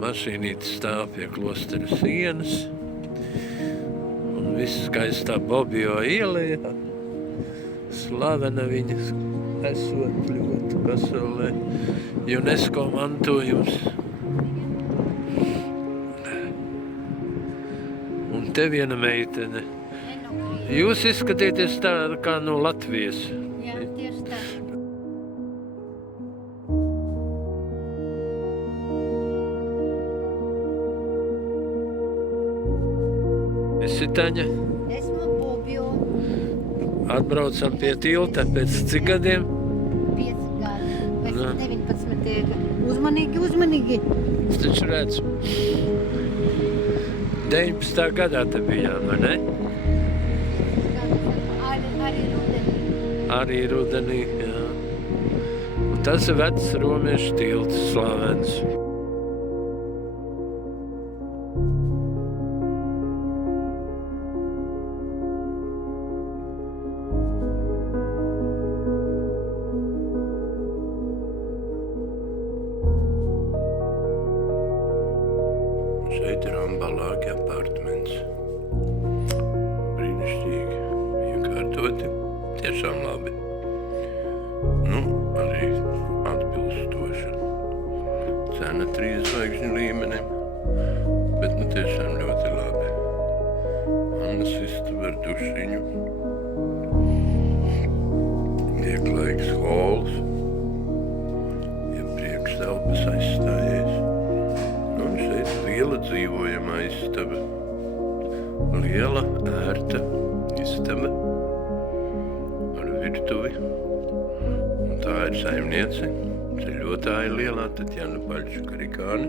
Mašīnīte stāv pie klostera sienas. Un viss skaistā Bobio ielā. Slavena viņas esot ļoti pasaulē. UNESCO mantojums. Un te viena meitene. Jūs izskatieties tā kā no Latvijas. Jā, tieši tā. Esi Taņa? Esmu Bobio. Atbraucam pie tilta pēc cik gadiem? 5 gadi. Pēc 19. Uzmanīgi. Es taču redzu. 19. gadā te bijām, vai ne? Arī rudenī. Arī rudenī, jā. Un tas ir vecs romiešu tilts slavens. Šeit ir Ambalāki apartments. Brīnišķīgi iekārtoti. Tiešām labi. Nu, arī atbilstoša. Cena 3 zvaigžņu līmenim. Bet nu tiešām ļoti labi. Annas istaba ar dušiņu. Vieglaiks hols. Ja priekštelpas aizstājies. Un šeit liela dzīvojamā istaba. Liela, ērta istaba ar virtuvi. Un tā ir saimniece, ceļotāja lielā Tatjana Paļčukarikāne.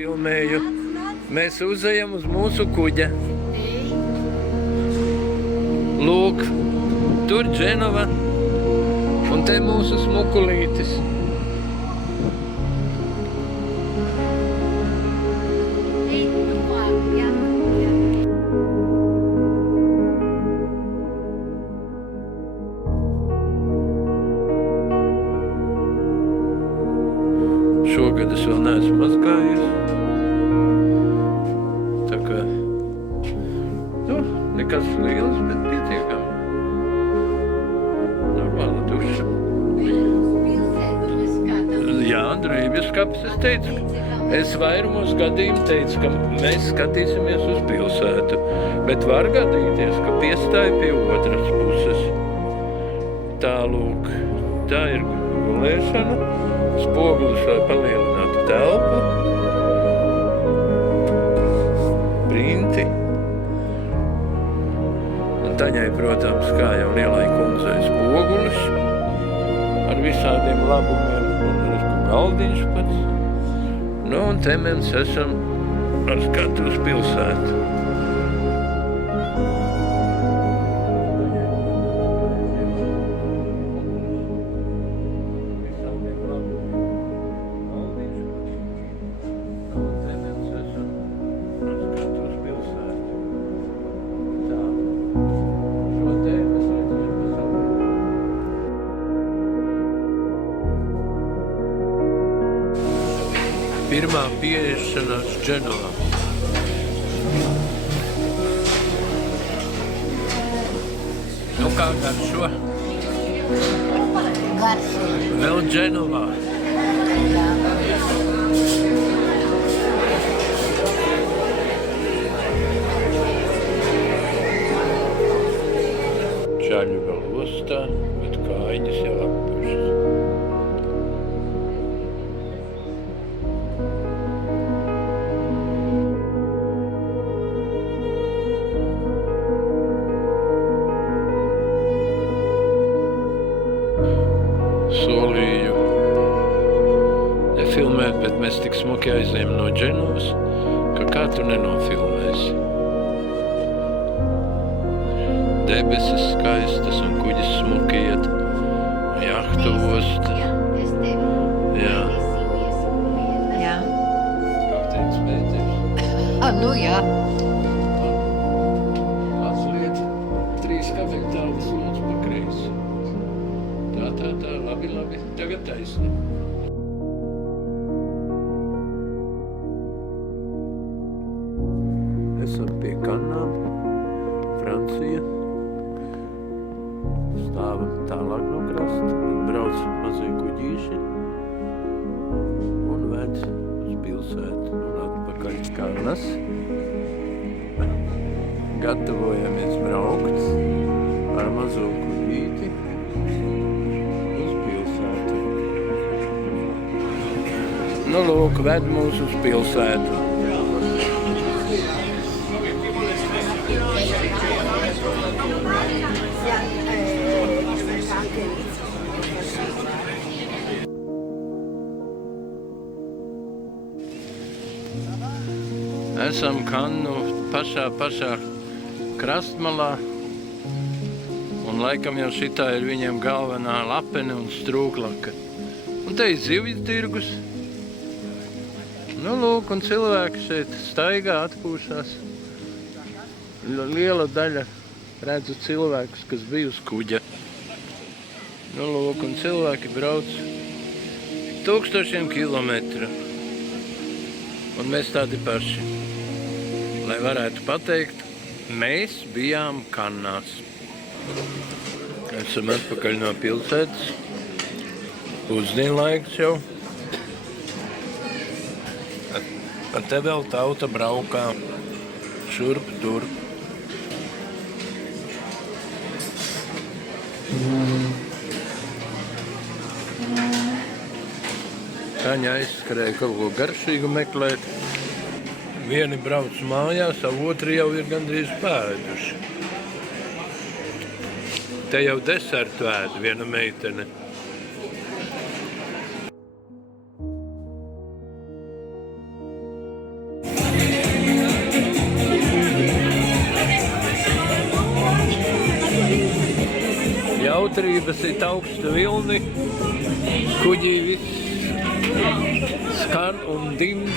Filmēju. Mēs uzejam uz mūsu kuģa. Lūk, tur Dženova. Un te mūsu smukulītis. Šogad es vēl neesmu mazgājies. Tā kā, nu, nekas liels, bet pietiekami. Normāla duša. Jā, Drēbjas kaps, es teicu, es vairumos gadījumu teicu, ka mēs skatīsimies uz pilsētu, bet var gadīties, ka piestāja pie otras puses. Tālūk, tā ir gulēšana, spogulis, lai palielinātu telpu, printi. Un Taņai, protams, kā jau lielai kundzei, spogulis ar visādiem labumiem, un arī galdiņš pats. Nu, un te mēs esam ar skatu uz pilsētu. Pirmā pieešanās Dženovā. Nu, kā garšo? Garšo. Vēl Dženovā. Jā. Čaļi vēl ostā, bet kājiņas jau appušas. Solīju nefilmēt, bet mēs tik smuki aizējām no Dženovas, ka kā tu nenofilmēsi. Debesis skaistas un kuģis smuki iet. Jahtu osta. Es tevi. Jā. Jā. Kapteinis Pēters. Nu jā. Atliet 3 kafektālas lūdzu pa kreisi. Tā, labi. Tagad taisni. Esam pie Kannām, Francija. Stāvam tālāk no krasta, brauc mazie kuģīši un ved uz pilsētu un atpakaļ Kannas. Gatavojamies braukt ar mazo kuģīti uz pilsētu. Nu lūk, ved mūs uz pilsētu. Esam Kannu pašā krastmalā, un laikam jau šitā ir viņiem galvenā lapene un strūklaka. Un te ir zivju tirgus. Nu lūk, un cilvēki šeit staigā, atpūšās. Liela daļa redzu cilvēkus, kas bija uz kuģa. Nu lūk, un cilvēki brauc 1000 kilometru. Un mēs tādi paši. Lai varētu pateikt, mēs bijām Kannās. Esam atpakaļ no pilsētas. Pusdienlaiks jau. Te vēl tauta braukā šurp turp. Kaņa aizskrēja kaut ko garšīgu meklēt. Vieni brauc mājās, otri jau ir gandrīz pēduši. Te jau desertu ēd viena meitene. Jautrības ir augsta vilni, kuģī viss skan un dimd.